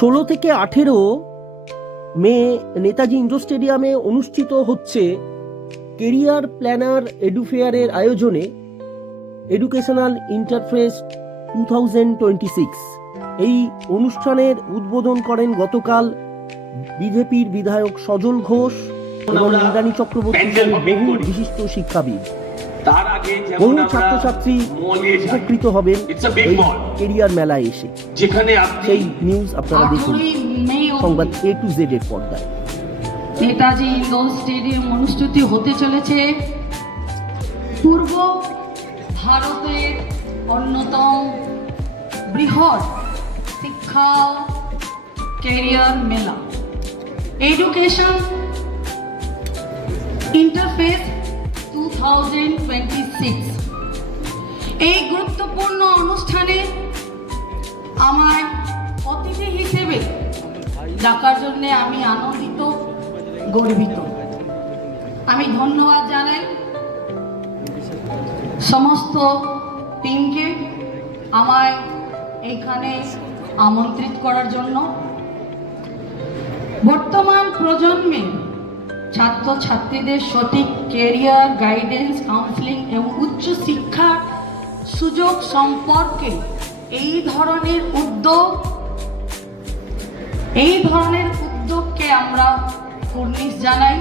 16 থেকে 18 মে নেতাজি ইন্ডোর স্টেডিয়ামে অনুষ্ঠিত হচ্ছে কেরিয়ার প্ল্যানার এডুফেয়ারের আয়োজনে এডুকেশনাল ইন্টারফেস 2026। এই অনুষ্ঠানের উদ্বোধন করেন গতকাল বিজেপির বিধায়ক সজল ঘোষ এবং ইন্দ্রাণী চক্রবর্তী সহ বহু বিশিষ্ট শিক্ষাবিদ। বহু ছাত্রছাত্রী উপকৃত হবেন এই কেরিয়ার মেলায় এসে। সেই নিউজ আপনারা দেখুন সংবাদ A to Z এর পর্দায়। নেতাজি ইন্ডোর স্টেডিয়াম অনুষ্ঠিত হতে চলেছে পূর্ব ভারতের অন্যতম বৃহৎ শিক্ষা ক্যারিয়ার মেলা এডুকেশন ইন্টারফেস 2026। এই গুরুত্বপূর্ণ অনুষ্ঠানে আমার অতিথি হিসেবে ডাকার জন্য আমি আনন্দিত, গর্বিত। আমি ধন্যবাদ জানাই সমস্ত টিমকে আমায় এখানে আমন্ত্রিত করার জন্য। বর্তমান প্রজন্মের ছাত্রছাত্রীদের সঠিক ক্যারিয়ার গাইডেন্স, কাউন্সেলিং এবং উচ্চ শিক্ষার সুযোগ সম্পর্কে এই ধরনের উদ্যোগকে আমরা কুর্নিশ জানাই।